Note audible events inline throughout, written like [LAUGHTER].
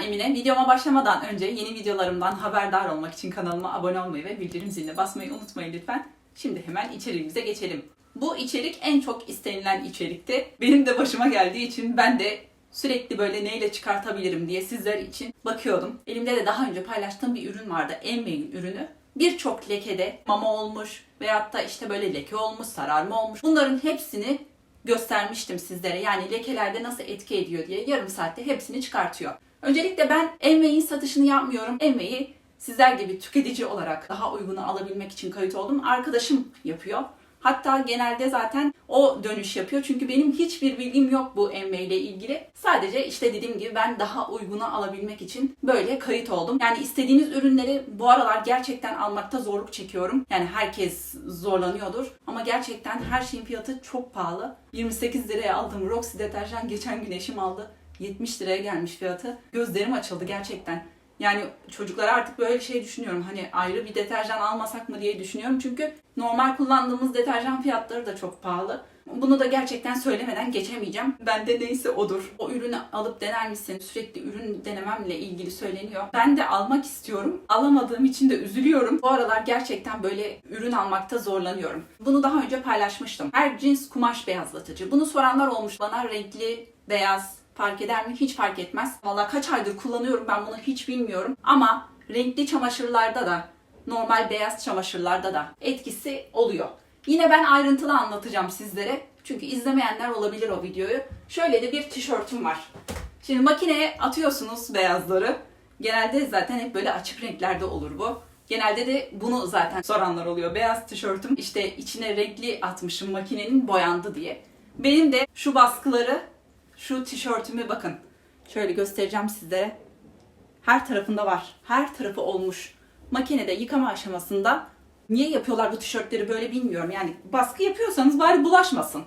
ben Emine. Videoma başlamadan önce yeni videolarımdan haberdar olmak için kanalıma abone olmayı ve bildirim ziline basmayı unutmayın lütfen. Şimdi hemen içeriğimize geçelim. Bu içerik en çok istenilen içerikti. Benim de başıma geldiği için ben de sürekli böyle neyle çıkartabilirim diye sizler için bakıyordum. Elimde de daha önce paylaştığım bir ürün vardı. Enmey'in ürünü. Birçok lekede mama olmuş veyahut da işte böyle leke olmuş, sararma olmuş. Bunların hepsini göstermiştim sizlere. Yani lekelerde nasıl etki ediyor diye yarım saatte hepsini çıkartıyor. Öncelikle ben Envey'in satışını yapmıyorum. Envey'i sizler gibi tüketici olarak daha uygunu alabilmek için kayıt oldum. Arkadaşım yapıyor. Hatta genelde zaten o dönüş yapıyor. Çünkü benim hiçbir bilgim yok bu Envey ile ilgili. Sadece işte dediğim gibi ben daha uygunu alabilmek için böyle kayıt oldum. Yani istediğiniz ürünleri bu aralar gerçekten almakta zorluk çekiyorum. Yani herkes zorlanıyordur. Ama gerçekten her şeyin fiyatı çok pahalı. 28 liraya aldığım Roxy deterjan geçen gün eşim aldı. 70 liraya gelmiş fiyatı. Gözlerim açıldı gerçekten. Yani çocuklara artık böyle şey düşünüyorum. Hani ayrı bir deterjan almasak mı diye düşünüyorum. Çünkü normal kullandığımız deterjan fiyatları da çok pahalı. Bunu da gerçekten söylemeden geçemeyeceğim. Bende neyse odur. O ürünü alıp dener misin? Sürekli ürün denememle ilgili söyleniyor. Ben de almak istiyorum. Alamadığım için de üzülüyorum. Bu aralar gerçekten böyle ürün almakta zorlanıyorum. Bunu daha önce paylaşmıştım. Her cins kumaş beyazlatıcı. Bunu soranlar olmuş bana renkli, beyaz, fark eder mi? Hiç fark etmez. Valla kaç aydır kullanıyorum ben bunu hiç bilmiyorum. Ama renkli çamaşırlarda da, normal beyaz çamaşırlarda da etkisi oluyor. Yine ben ayrıntılı anlatacağım sizlere. Çünkü izlemeyenler olabilir o videoyu. Şöyle de bir tişörtüm var. Şimdi makineye atıyorsunuz beyazları. Genelde zaten hep böyle açık renklerde olur bu. Genelde de bunu zaten soranlar oluyor. Beyaz tişörtüm işte içine renkli atmışım makinenin boyandı diye. Benim de şu baskıları şu tişörtümü bakın. Şöyle göstereceğim sizlere. Her tarafında var. Her tarafı olmuş. Makinede yıkama aşamasında niye yapıyorlar bu tişörtleri böyle bilmiyorum. Yani baskı yapıyorsanız bari bulaşmasın.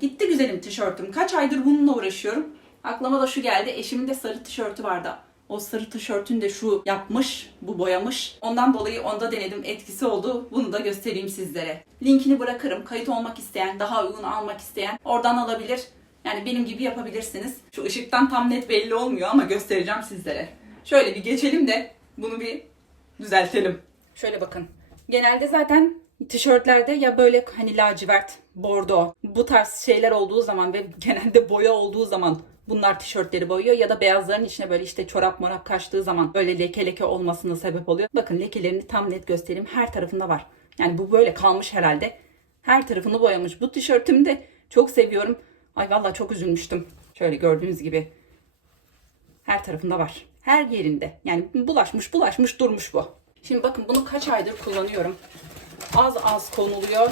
Gitti güzelim tişörtüm. Kaç aydır bununla uğraşıyorum. Aklıma da şu geldi. Eşimin de sarı tişörtü vardı. O sarı tişörtün de şu yapmış, bu boyamış. Ondan dolayı onda denedim. Etkisi oldu. Bunu da göstereyim sizlere. Linkini bırakırım. Kayıt olmak isteyen, daha uygun almak isteyen oradan alabilir. Yani benim gibi yapabilirsiniz. Şu ışıktan tam net belli olmuyor ama göstereceğim sizlere. Şöyle bir geçelim de bunu bir düzeltelim. Şöyle bakın. Genelde zaten tişörtlerde ya böyle hani lacivert, bordo bu tarz şeyler olduğu zaman ve [LAUGHS] genelde boya olduğu zaman bunlar tişörtleri boyuyor ya da beyazların içine böyle işte çorap morap kaçtığı zaman böyle leke leke olmasına sebep oluyor. Bakın lekelerini tam net göstereyim. Her tarafında var. Yani bu böyle kalmış herhalde. Her tarafını boyamış. Bu tişörtümü de çok seviyorum. Ay vallahi çok üzülmüştüm. Şöyle gördüğünüz gibi her tarafında var. Her yerinde. Yani bulaşmış bulaşmış durmuş bu. Şimdi bakın bunu kaç aydır kullanıyorum. Az az konuluyor.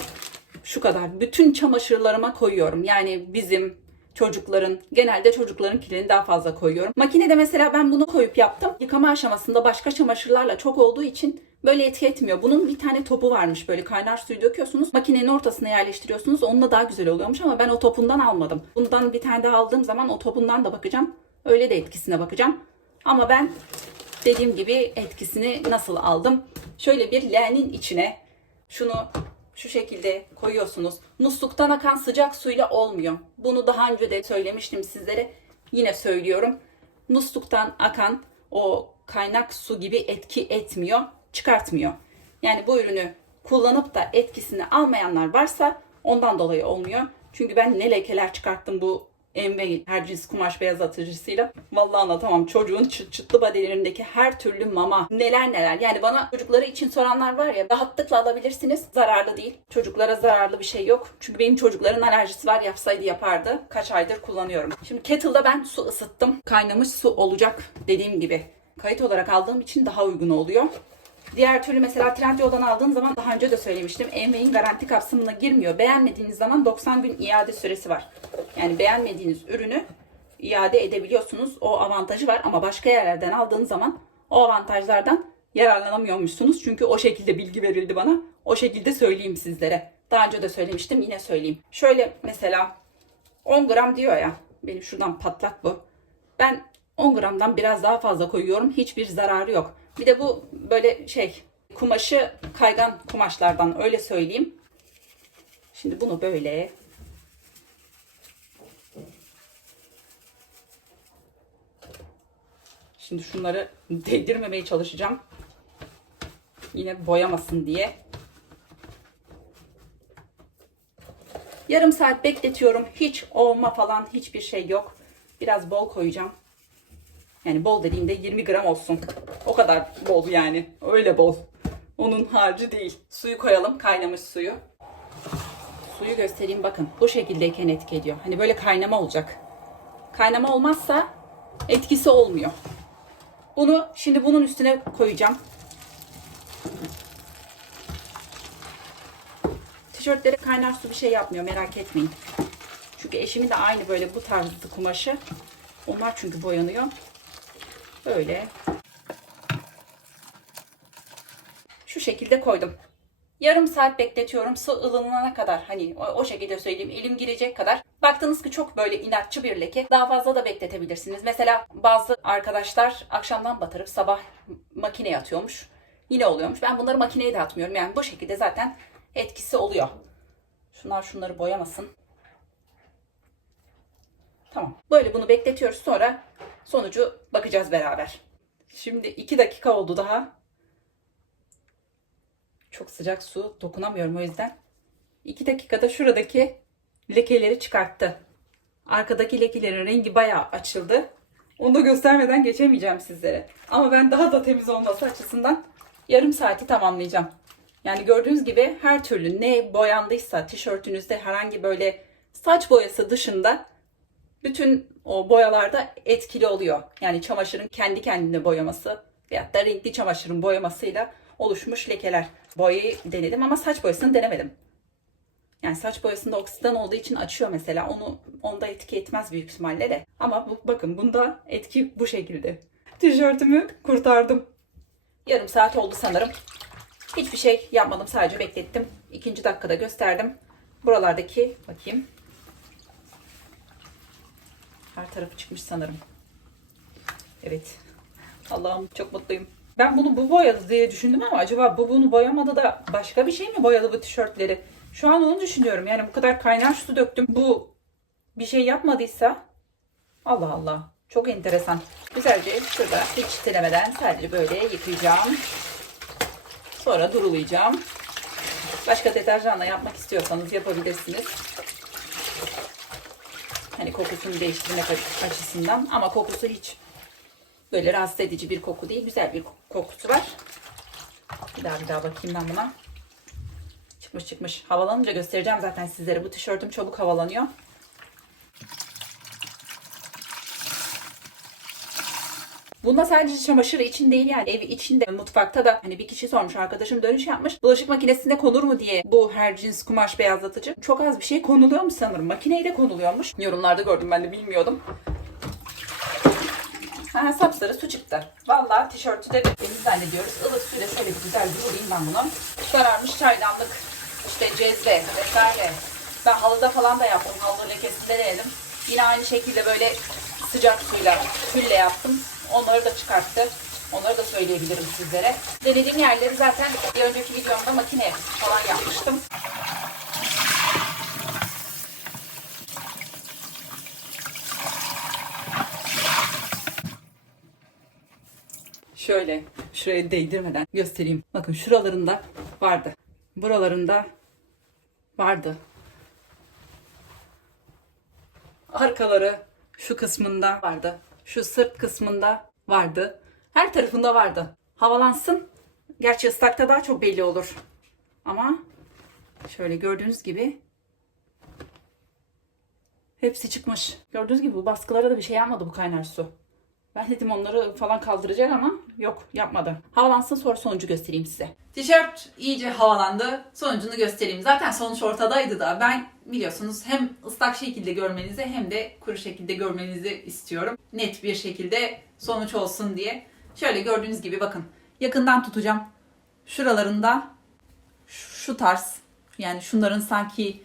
Şu kadar. Bütün çamaşırlarıma koyuyorum. Yani bizim çocukların, genelde çocuklarınkilerini daha fazla koyuyorum. Makinede mesela ben bunu koyup yaptım. Yıkama aşamasında başka çamaşırlarla çok olduğu için böyle etki etmiyor. Bunun bir tane topu varmış böyle kaynar suyu döküyorsunuz. Makinenin ortasına yerleştiriyorsunuz. Onunla daha güzel oluyormuş ama ben o topundan almadım. Bundan bir tane daha aldığım zaman o topundan da bakacağım. Öyle de etkisine bakacağım. Ama ben dediğim gibi etkisini nasıl aldım? Şöyle bir leğenin içine şunu şu şekilde koyuyorsunuz. Musluktan akan sıcak suyla olmuyor. Bunu daha önce de söylemiştim sizlere. Yine söylüyorum. Musluktan akan o kaynak su gibi etki etmiyor, çıkartmıyor. Yani bu ürünü kullanıp da etkisini almayanlar varsa ondan dolayı olmuyor. Çünkü ben ne lekeler çıkarttım bu Envey her cins kumaş beyazlatıcısıyla. Vallahi anlatamam. Çocuğun çıt çıtlı badelerindeki her türlü mama neler neler. Yani bana çocukları için soranlar var ya rahatlıkla alabilirsiniz. Zararlı değil. Çocuklara zararlı bir şey yok. Çünkü benim çocukların alerjisi var. Yapsaydı yapardı. Kaç aydır kullanıyorum. Şimdi kettle'da ben su ısıttım. Kaynamış su olacak dediğim gibi. Kayıt olarak aldığım için daha uygun oluyor. Diğer türlü mesela Trendyol'dan aldığın zaman daha önce de söylemiştim. Envey'in garanti kapsamına girmiyor. Beğenmediğiniz zaman 90 gün iade süresi var. Yani beğenmediğiniz ürünü iade edebiliyorsunuz. O avantajı var ama başka yerlerden aldığınız zaman o avantajlardan yararlanamıyormuşsunuz. Çünkü o şekilde bilgi verildi bana. O şekilde söyleyeyim sizlere. Daha önce de söylemiştim yine söyleyeyim. Şöyle mesela 10 gram diyor ya. Benim şuradan patlak bu. Ben 10 gramdan biraz daha fazla koyuyorum. Hiçbir zararı yok. Bir de bu böyle şey kumaşı kaygan kumaşlardan öyle söyleyeyim. Şimdi bunu böyle Şimdi şunları değdirmemeye çalışacağım. Yine boyamasın diye. Yarım saat bekletiyorum. Hiç olma falan hiçbir şey yok. Biraz bol koyacağım. Yani bol dediğimde 20 gram olsun. O kadar bol yani. Öyle bol. Onun harcı değil. Suyu koyalım. Kaynamış suyu. Suyu göstereyim bakın. Bu şekildeyken etki ediyor. Hani böyle kaynama olacak. Kaynama olmazsa etkisi olmuyor. Bunu şimdi bunun üstüne koyacağım. Tişörtlere kaynar su bir şey yapmıyor merak etmeyin. Çünkü eşimin de aynı böyle bu tarzı kumaşı. Onlar çünkü boyanıyor. Böyle. Şu şekilde koydum. Yarım saat bekletiyorum su ılınana kadar hani o, o şekilde söyleyeyim elim girecek kadar. Baktınız ki çok böyle inatçı bir leke daha fazla da bekletebilirsiniz. Mesela bazı arkadaşlar akşamdan batırıp sabah makineye atıyormuş. Yine oluyormuş. Ben bunları makineye de atmıyorum. Yani bu şekilde zaten etkisi oluyor. Şunlar şunları boyamasın. Tamam. Böyle bunu bekletiyoruz. Sonra sonucu bakacağız beraber. Şimdi 2 dakika oldu daha. Çok sıcak su dokunamıyorum o yüzden. 2 dakikada şuradaki lekeleri çıkarttı. Arkadaki lekelerin rengi bayağı açıldı. Onu da göstermeden geçemeyeceğim sizlere. Ama ben daha da temiz olması açısından yarım saati tamamlayacağım. Yani gördüğünüz gibi her türlü ne boyandıysa tişörtünüzde herhangi böyle saç boyası dışında bütün o boyalarda etkili oluyor. Yani çamaşırın kendi kendine boyaması veyahut da renkli çamaşırın boyamasıyla oluşmuş lekeler. Boyayı denedim ama saç boyasını denemedim. Yani saç boyasında oksidan olduğu için açıyor mesela. Onu onda etki etmez büyük ihtimalle de. Ama bu, bakın bunda etki bu şekilde. Tişörtümü kurtardım. Yarım saat oldu sanırım. Hiçbir şey yapmadım. Sadece beklettim. İkinci dakikada gösterdim. Buralardaki bakayım. Her tarafı çıkmış sanırım. Evet. Allah'ım çok mutluyum. Ben bunu bu boyadı diye düşündüm ama acaba bu bunu boyamadı da başka bir şey mi boyadı bu tişörtleri? Şu an onu düşünüyorum. Yani bu kadar kaynar su döktüm. Bu bir şey yapmadıysa Allah Allah. Çok enteresan. Güzelce şurada hiç çitelemeden sadece böyle yıkayacağım. Sonra durulayacağım. Başka deterjanla yapmak istiyorsanız yapabilirsiniz. Kokusunu değiştirmek açısından ama kokusu hiç böyle rahatsız edici bir koku değil. Güzel bir kokusu var. Bir daha bir daha bakayım ben buna. Çıkmış çıkmış. Havalanınca göstereceğim zaten sizlere. Bu tişörtüm çabuk havalanıyor. Bunda sadece çamaşır için değil yani ev içinde mutfakta da hani bir kişi sormuş arkadaşım dönüş yapmış. Bulaşık makinesinde konur mu diye bu her cins kumaş beyazlatıcı. Çok az bir şey konuluyormuş sanırım. Makineye de konuluyormuş. Yorumlarda gördüm ben de bilmiyordum. Ha, sapsarı su çıktı. Vallahi tişörtü de temiz zannediyoruz. Ilık suyla şöyle bir güzel bir bulayım ben bunu. Kararmış çaydanlık, işte cezve vesaire. Ben halıda falan da yaptım. Halı lekesinde denedim. Yine aynı şekilde böyle sıcak suyla, külle yaptım. Onları da çıkarttı. Onları da söyleyebilirim sizlere. Denediğim yerleri zaten bir önceki videomda makine falan yapmıştım. Şöyle şuraya değdirmeden göstereyim. Bakın şuralarında vardı. Buralarında vardı. Arkaları şu kısmında vardı. Şu sırt kısmında vardı. Her tarafında vardı. Havalansın. Gerçi ıslakta daha çok belli olur. Ama şöyle gördüğünüz gibi hepsi çıkmış. Gördüğünüz gibi bu baskılara da bir şey yapmadı bu kaynar su. Ben dedim onları falan kaldıracak ama yok yapmadı. Havalansın sonra sonucu göstereyim size. Tişört iyice havalandı. Sonucunu göstereyim. Zaten sonuç ortadaydı da ben biliyorsunuz hem ıslak şekilde görmenizi hem de kuru şekilde görmenizi istiyorum. Net bir şekilde sonuç olsun diye. Şöyle gördüğünüz gibi bakın yakından tutacağım. Şuralarında şu tarz yani şunların sanki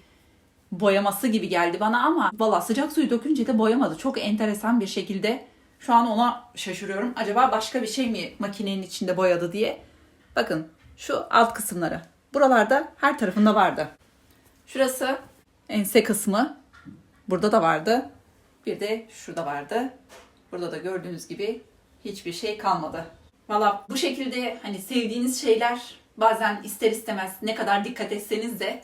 boyaması gibi geldi bana ama valla sıcak suyu dökünce de boyamadı. Çok enteresan bir şekilde şu an ona şaşırıyorum. Acaba başka bir şey mi makinenin içinde boyadı diye. Bakın şu alt kısımları. Buralarda her tarafında vardı. Şurası ense kısmı. Burada da vardı. Bir de şurada vardı. Burada da gördüğünüz gibi hiçbir şey kalmadı. Valla bu şekilde hani sevdiğiniz şeyler bazen ister istemez ne kadar dikkat etseniz de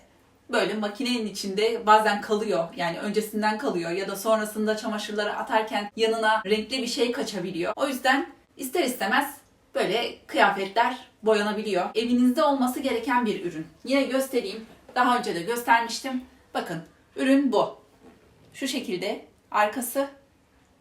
böyle makinenin içinde bazen kalıyor. Yani öncesinden kalıyor ya da sonrasında çamaşırları atarken yanına renkli bir şey kaçabiliyor. O yüzden ister istemez böyle kıyafetler boyanabiliyor. Evinizde olması gereken bir ürün. Yine göstereyim. Daha önce de göstermiştim. Bakın ürün bu. Şu şekilde arkası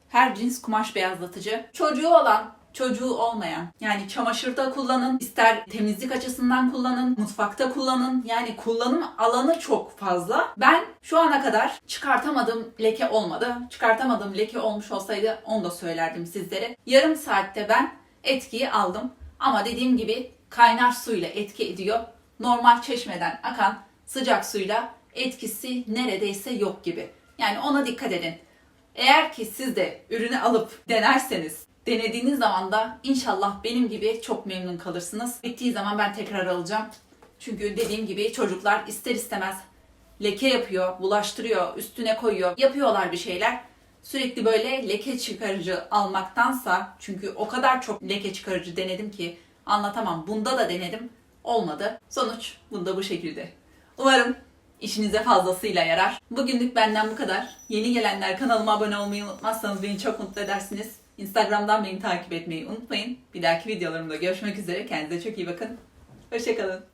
her cins kumaş beyazlatıcı. Çocuğu olan, çocuğu olmayan. Yani çamaşırda kullanın, ister temizlik açısından kullanın, mutfakta kullanın. Yani kullanım alanı çok fazla. Ben şu ana kadar çıkartamadığım leke olmadı. Çıkartamadığım leke olmuş olsaydı onu da söylerdim sizlere. Yarım saatte ben etkiyi aldım. Ama dediğim gibi kaynar suyla etki ediyor. Normal çeşmeden akan sıcak suyla etkisi neredeyse yok gibi. Yani ona dikkat edin. Eğer ki siz de ürünü alıp denerseniz, denediğiniz zaman da inşallah benim gibi çok memnun kalırsınız. Bittiği zaman ben tekrar alacağım. Çünkü dediğim gibi çocuklar ister istemez leke yapıyor, bulaştırıyor, üstüne koyuyor, yapıyorlar bir şeyler. Sürekli böyle leke çıkarıcı almaktansa, çünkü o kadar çok leke çıkarıcı denedim ki anlatamam. Bunda da denedim, olmadı. Sonuç bunda bu şekilde. Umarım işinize fazlasıyla yarar. Bugünlük benden bu kadar. Yeni gelenler kanalıma abone olmayı unutmazsanız beni çok mutlu edersiniz. Instagram'dan beni takip etmeyi unutmayın. Bir dahaki videolarımda görüşmek üzere. Kendinize çok iyi bakın. Hoşçakalın.